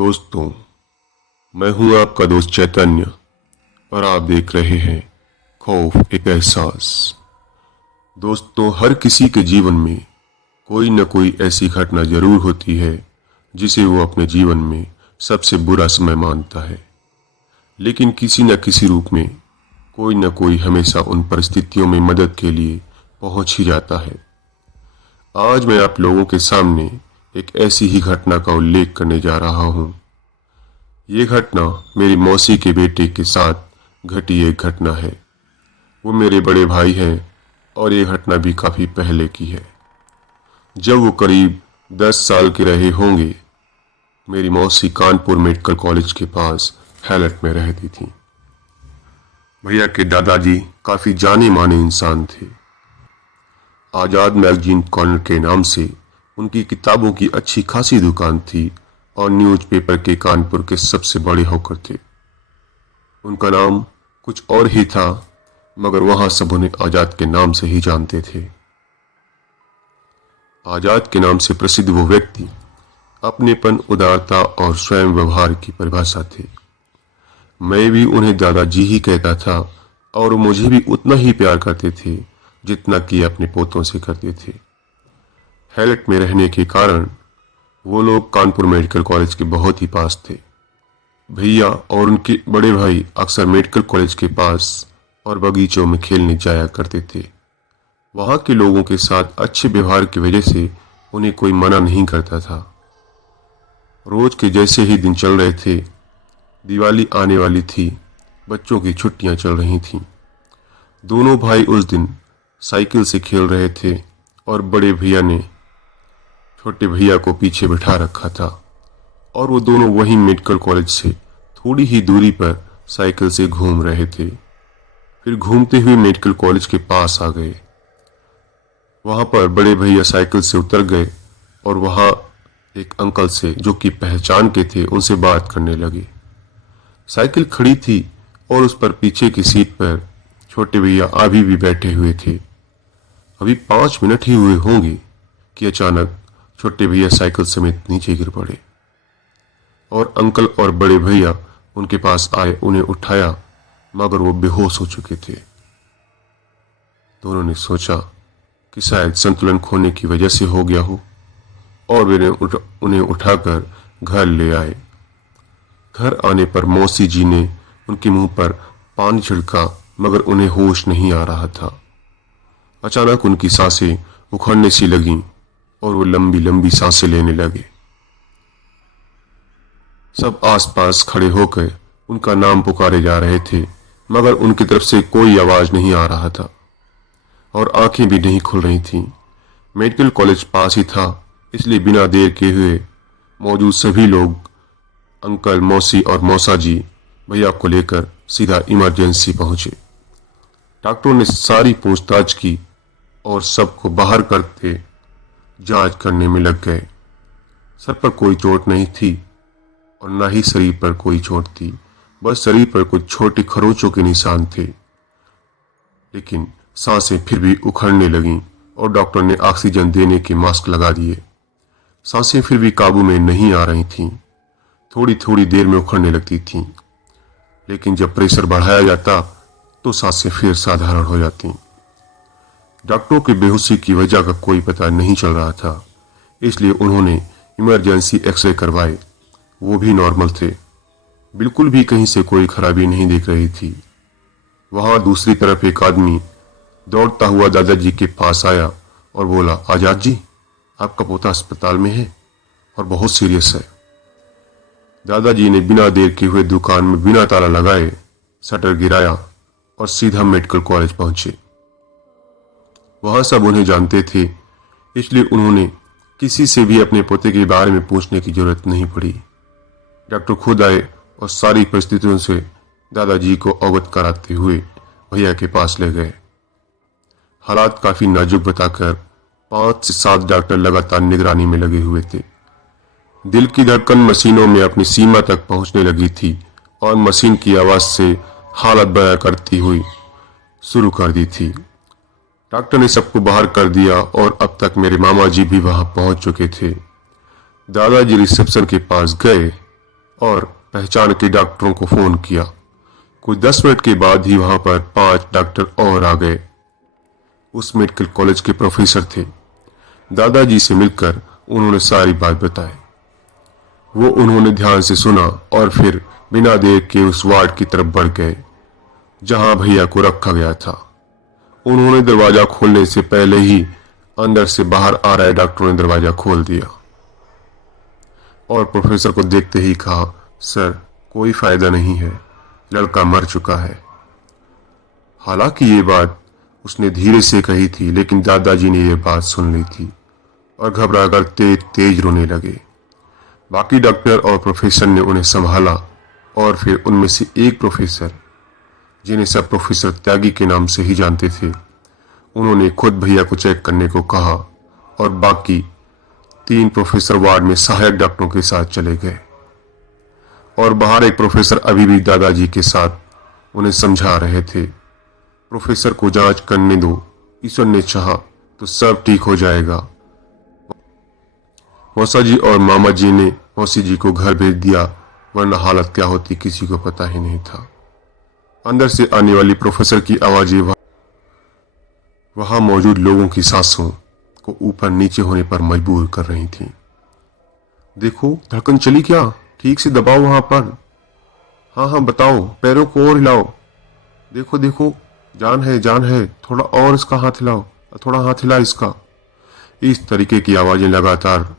दोस्तों, मैं हूं आपका दोस्त चैतन्य और आप देख रहे हैं खौफ एक एहसास। दोस्तों, हर किसी के जीवन में कोई न कोई ऐसी घटना जरूर होती है जिसे वो अपने जीवन में सबसे बुरा समय मानता है, लेकिन किसी न किसी रूप में कोई न कोई हमेशा उन परिस्थितियों में मदद के लिए पहुंच ही जाता है। आज मैं आप लोगों के सामने एक ऐसी ही घटना का उल्लेख करने जा रहा हूं। ये घटना मेरी मौसी के बेटे के साथ घटी एक घटना है। वो मेरे बड़े भाई हैं और ये घटना भी काफी पहले की है। जब वो करीब 10 साल के रहे होंगे, मेरी मौसी कानपुर मेडिकल कॉलेज के पास हैलट में रहती थी। भैया के दादाजी काफी जाने माने इंसान थे। आजाद मैगजीन कॉर्नर के नाम से उनकी किताबों की अच्छी खासी दुकान थी और न्यूज़पेपर के कानपुर के सबसे बड़े होकर थे। उनका नाम कुछ और ही था, मगर वहां सब उन्हें आजाद के नाम से ही जानते थे। आजाद के नाम से प्रसिद्ध वो व्यक्ति अपनेपन, उदारता और स्वयं व्यवहार की परिभाषा थे। मैं भी उन्हें दादाजी ही कहता था और मुझे भी उतना ही प्यार करते थे जितना कि अपने पोतों से करते थे। हैलट में रहने के कारण वो लोग कानपुर मेडिकल कॉलेज के बहुत ही पास थे। भैया और उनके बड़े भाई अक्सर मेडिकल कॉलेज के पास और बगीचों में खेलने जाया करते थे। वहां के लोगों के साथ अच्छे व्यवहार की वजह से उन्हें कोई मना नहीं करता था। रोज के जैसे ही दिन चल रहे थे। दिवाली आने वाली थी, बच्चों की छुट्टियां चल रही थीं। दोनों भाई उस दिन साइकिल से खेल रहे थे और बड़े भैया ने छोटे भैया को पीछे बिठा रखा था और वो दोनों वहीं मेडिकल कॉलेज से थोड़ी ही दूरी पर साइकिल से घूम रहे थे। फिर घूमते हुए मेडिकल कॉलेज के पास आ गए। वहां पर बड़े भैया साइकिल से उतर गए और वहां एक अंकल से, जो कि पहचान के थे, उनसे बात करने लगे। साइकिल खड़ी थी और उस पर पीछे की सीट पर छोटे भैया अभी भी बैठे हुए थे। अभी 5 मिनट ही हुए होंगे कि अचानक छोटे भैया साइकिल समेत नीचे गिर पड़े और अंकल और बड़े भैया उनके पास आए, उन्हें उठाया, मगर वो बेहोश हो चुके थे। दोनों ने सोचा कि शायद संतुलन खोने की वजह से हो गया हो और वे उन्हें उठाकर घर ले आए। घर आने पर मौसी जी ने उनके मुंह पर पानी छिड़का, मगर उन्हें होश नहीं आ रहा था। अचानक उनकी सांसें उखड़ने सी लगीं और वो लंबी लंबी सांसें लेने लगे। सब आसपास खड़े होकर उनका नाम पुकारे जा रहे थे, मगर उनकी तरफ से कोई आवाज नहीं आ रहा था और आंखें भी नहीं खुल रही थीं। मेडिकल कॉलेज पास ही था, इसलिए बिना देर के हुए मौजूद सभी लोग, अंकल, मौसी और मौसा जी, भैया को लेकर सीधा इमरजेंसी पहुंचे। डॉक्टरों ने सारी पूछताछ की और सबको बाहर करते जांच करने में लग गए। सर पर कोई चोट नहीं थी और न ही शरीर पर कोई चोट थी, बस शरीर पर कुछ छोटे खरोंचों के निशान थे। लेकिन सांसें फिर भी उखड़ने लगीं और डॉक्टर ने ऑक्सीजन देने के मास्क लगा दिए। सांसें फिर भी काबू में नहीं आ रही थीं, थोड़ी थोड़ी देर में उखड़ने लगती थीं, लेकिन जब प्रेशर बढ़ाया जाता तो सांसें फिर साधारण हो जाती। डॉक्टरों की बेहोशी की वजह का कोई पता नहीं चल रहा था, इसलिए उन्होंने इमरजेंसी एक्सरे करवाए। वो भी नॉर्मल थे, बिल्कुल भी कहीं से कोई खराबी नहीं दिख रही थी। वहां दूसरी तरफ एक आदमी दौड़ता हुआ दादाजी के पास आया और बोला, आजाद जी, आपका पोता अस्पताल में है और बहुत सीरियस है। दादाजी ने बिना देर के हुए दुकान में बिना ताला लगाए शटर गिराया और सीधा मेडिकल कॉलेज पहुंचे। वहां सब उन्हें जानते थे, इसलिए उन्होंने किसी से भी अपने पोते के बारे में पूछने की जरूरत नहीं पड़ी। डॉक्टर खुद आए और सारी परिस्थितियों से दादाजी को अवगत कराते हुए भैया के पास ले गए। हालात काफी नाजुक बताकर 5 से 7 डॉक्टर लगातार निगरानी में लगे हुए थे। दिल की धड़कन मशीनों में अपनी सीमा तक पहुंचने लगी थी और मशीन की आवाज से हालत बयां करती हुई शुरू कर दी थी। डॉक्टर ने सबको बाहर कर दिया और अब तक मेरे मामा जी भी वहां पहुंच चुके थे। दादाजी रिसेप्शन के पास गए और पहचान के डॉक्टरों को फोन किया। कुछ 10 मिनट के बाद ही वहां पर 5 डॉक्टर और आ गए। उस मेडिकल कॉलेज के प्रोफेसर थे। दादाजी से मिलकर उन्होंने सारी बात बताई। वो उन्होंने ध्यान से सुना और फिर बिना देर के उस वार्ड की तरफ बढ़ गए जहां भैया को रखा गया था। उन्होंने दरवाजा खोलने से पहले ही अंदर से बाहर आ रहे डॉक्टर ने दरवाजा खोल दिया और प्रोफेसर को देखते ही कहा, सर कोई फायदा नहीं है, लड़का मर चुका है। हालांकि ये बात उसने धीरे से कही थी, लेकिन दादाजी ने यह बात सुन ली थी और घबराकर तेज तेज रोने लगे। बाकी डॉक्टर और प्रोफेसर ने उन्हें संभाला और फिर उनमें से एक प्रोफेसर, जिन्हें सब प्रोफेसर त्यागी के नाम से ही जानते थे, उन्होंने खुद भैया को चेक करने को कहा और बाकी 3 प्रोफेसर वार्ड में सहायक डॉक्टरों के साथ चले गए। और बाहर एक प्रोफेसर अभी भी दादाजी के साथ उन्हें समझा रहे थे, प्रोफेसर को जांच करने दो, ईश्वर ने चाहा तो सब ठीक हो जाएगा। मौसा जी और मामा जी ने मौसी जी को घर भेज दिया, वरना हालत क्या होती किसी को पता ही नहीं था। अंदर से आने वाली प्रोफेसर की आवाजें वहां मौजूद लोगों की सांसों को ऊपर नीचे होने पर मजबूर कर रही थीं। देखो धड़कन चली क्या, ठीक से दबाओ वहां पर। हाँ हाँ बताओ, पैरों को और हिलाओ। देखो देखो, जान है, थोड़ा और इसका हाथ हिलाओ, थोड़ा हाथ हिला इसका। इस तरीके की आवाजें लगातार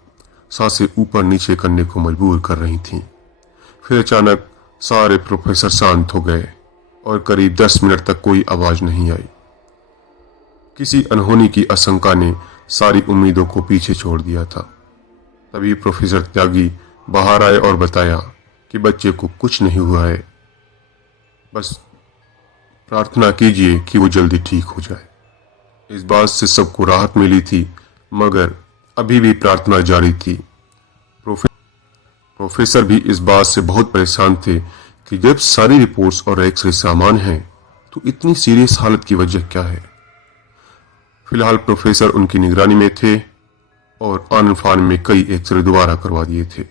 सांसें ऊपर नीचे करने को मजबूर कर रही थीं। फिर अचानक सारे प्रोफेसर शांत हो गए और करीब 10 मिनट तक कोई आवाज नहीं आई। किसी अनहोनी की आशंका ने सारी उम्मीदों को पीछे छोड़ दिया था। तभी प्रोफेसर त्यागी बाहर आए और बताया कि बच्चे को कुछ नहीं हुआ है, बस प्रार्थना कीजिए कि वो जल्दी ठीक हो जाए। इस बात से सबको राहत मिली थी, मगर अभी भी प्रार्थना जारी थी। प्रोफेसर भी इस बात से बहुत परेशान थे कि जब सारी रिपोर्ट्स और एक्सरे सामान्य हैं तो इतनी सीरियस हालत की वजह क्या है। फिलहाल प्रोफेसर उनकी निगरानी में थे और आनन फान में कई एक्सरे दोबारा करवा दिए थे।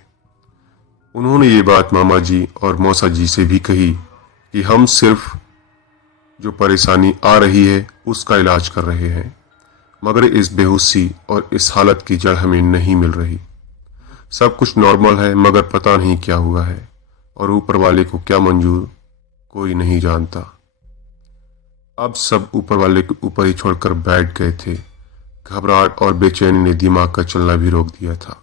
उन्होंने ये बात मामा जी और मौसा जी से भी कही कि हम सिर्फ जो परेशानी आ रही है उसका इलाज कर रहे हैं, मगर इस बेहोशी और इस हालत की जड़ हमें नहीं मिल रही। सब कुछ नॉर्मल है, मगर पता नहीं क्या हुआ है और ऊपर वाले को क्या मंजूर, कोई नहीं जानता। अब सब ऊपर वाले के ऊपर ही छोड़कर बैठ गए थे। घबराहट और बेचैनी ने दिमाग का चलना भी रोक दिया था।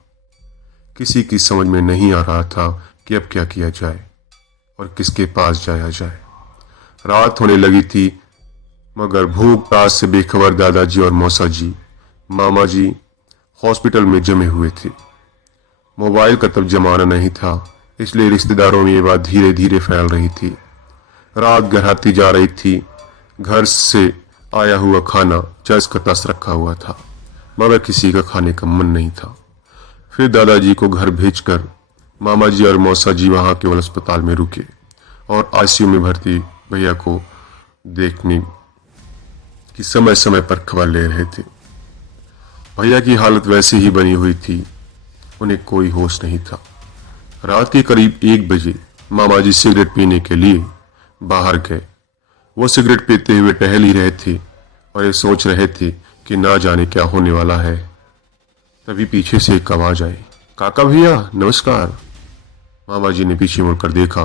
किसी की समझ में नहीं आ रहा था कि अब क्या किया जाए और किसके पास जाया जाए। रात होने लगी थी, मगर भूख प्यास से बेखबर दादाजी और मौसा जी, मामा जी हॉस्पिटल में जमे हुए थे। मोबाइल का तब जमाना नहीं था, इसलिए रिश्तेदारों में ये बात धीरे धीरे फैल रही थी। रात गहराती जा रही थी। घर से आया हुआ खाना चस का तस रखा हुआ था, मगर किसी का खाने का मन नहीं था। फिर दादाजी को घर भेजकर मामा जी और मौसा जी वहां केवल अस्पताल में रुके और आईसीयू में भर्ती भैया को देखने की समय समय पर खबर ले रहे थे। भैया की हालत वैसे ही बनी हुई थी, उन्हें कोई होश नहीं था। रात के करीब 1 बजे मामा जी सिगरेट पीने के लिए बाहर गए। वो सिगरेट पीते हुए टहल ही रहे थे और ये सोच रहे थे कि ना जाने क्या होने वाला है। तभी पीछे से एक आवाज आई, काका भैया नमस्कार। मामा जी ने पीछे मुड़कर देखा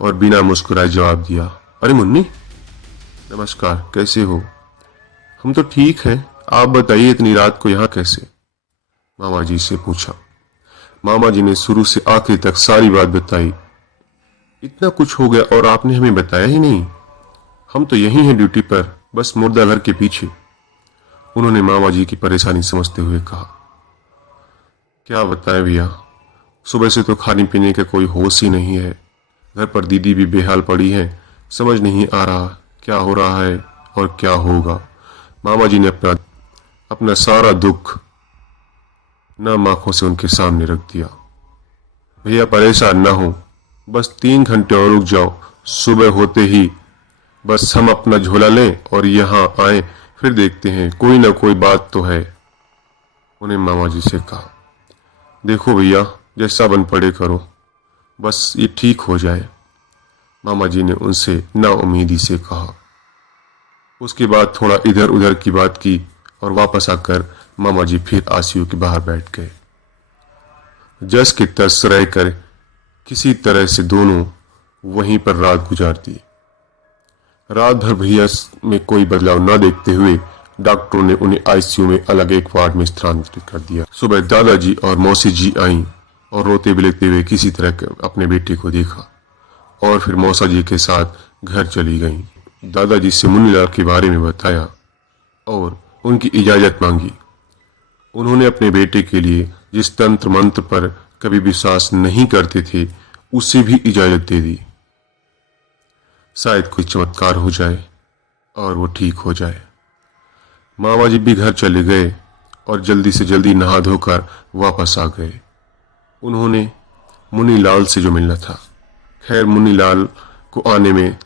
और बिना मुस्कुराए जवाब दिया, अरे मुन्नी नमस्कार, कैसे हो? हम तो ठीक हैं, आप बताइए इतनी रात को यहाँ कैसे? मामा जी से पूछा। मामा जी ने शुरू से आखिर तक सारी बात बताई। इतना कुछ हो गया और आपने हमें बताया ही नहीं। हम तो यहीं हैं ड्यूटी पर, बस मुर्दा घर के पीछे। उन्होंने मामा जी की परेशानी समझते हुए कहा। क्या बताएं भैया, सुबह से तो खाने पीने का कोई होश ही नहीं है। घर पर दीदी भी बेहाल पड़ी है, समझ नहीं आ रहा क्या हो रहा है और क्या होगा। मामा जी ने अपना सारा दुख नम आंखों से उनके सामने रख दिया। भैया परेशान ना हो, बस 3 घंटे और रुक जाओ, सुबह होते ही बस हम अपना झोला लें और यहाँ आए, फिर देखते हैं, कोई ना कोई बात तो है। उन्हें मामा जी से कहा, देखो भैया जैसा बन पड़े करो, बस ये ठीक हो जाए, मामा जी ने उनसे नाउम्मीदी से कहा। उसके बाद थोड़ा इधर उधर की बात की और वापस आकर मामा जी फिर आईसीयू के बाहर बैठ गए। जस के तस रहकर किसी तरह से दोनों वहीं पर रात गुजार दी। रात भर भैया में कोई बदलाव न देखते हुए डॉक्टरों ने उन्हें आईसीयू में अलग एक वार्ड में स्थानांतरित कर दिया। सुबह दादाजी और मौसी जी आईं और रोते बिलखते हुए किसी तरह अपने बेटे को देखा और फिर मौसा जी के साथ घर चली गईं। दादाजी से मुन्नीलाल के बारे में बताया और उनकी इजाजत मांगी। उन्होंने अपने बेटे के लिए जिस तंत्र मंत्र पर कभी विश्वास नहीं करते थे उसे भी इजाजत दे दी। शायद कोई चमत्कार हो जाए और वो ठीक हो जाए। मामा जी भी घर चले गए और जल्दी से जल्दी नहा धोकर वापस आ गए। उन्होंने मुन्नीलाल से जो मिलना था। खैर मुन्नीलाल को आने में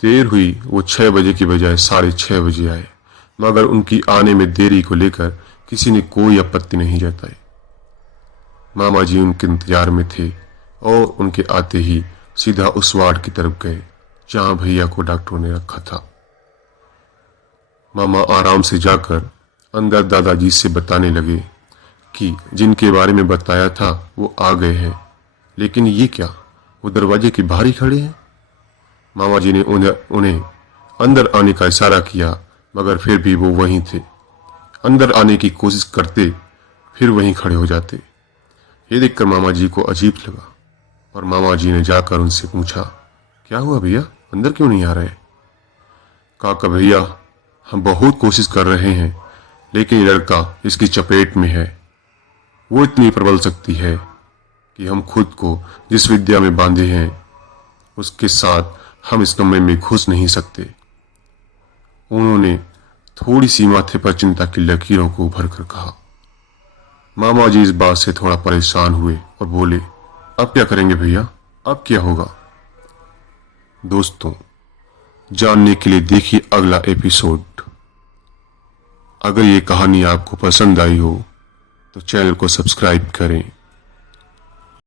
देर हुई, वो 6 बजे की बजाय 6:30 बजे आए, मगर उनकी आने में देरी को लेकर किसी ने कोई आपत्ति नहीं जताई। मामा जी उनके इंतजार में थे और उनके आते ही सीधा उस वार्ड की तरफ गए जहां भैया को डॉक्टरों ने रखा था। मामा आराम से जाकर अंदर दादाजी से बताने लगे कि जिनके बारे में बताया था वो आ गए हैं, लेकिन ये क्या, वो दरवाजे के बाहर ही खड़े हैं। मामा जी ने उन्हें अंदर आने का इशारा किया, मगर फिर भी वो वहीं थे। अंदर आने की कोशिश करते फिर वहीं खड़े हो जाते। ये देखकर मामा जी को अजीब लगा और मामा जी ने जाकर उनसे पूछा, क्या हुआ भैया, अंदर क्यों नहीं आ रहे? काका भैया, हम बहुत कोशिश कर रहे हैं, लेकिन ये लड़का इसकी चपेट में है। वो इतनी प्रबल शक्ति है कि हम खुद को जिस विद्या में बांधे हैं उसके साथ हम इस कमरे में घुस नहीं सकते। उन्होंने थोड़ी सी माथे पर चिंता की लकीरों को उभर कर कहा। मामा जी इस बात से थोड़ा परेशान हुए और बोले, अब क्या करेंगे भैया, अब क्या होगा? दोस्तों, जानने के लिए देखिए अगला एपिसोड। अगर ये कहानी आपको पसंद आई हो तो चैनल को सब्सक्राइब करें।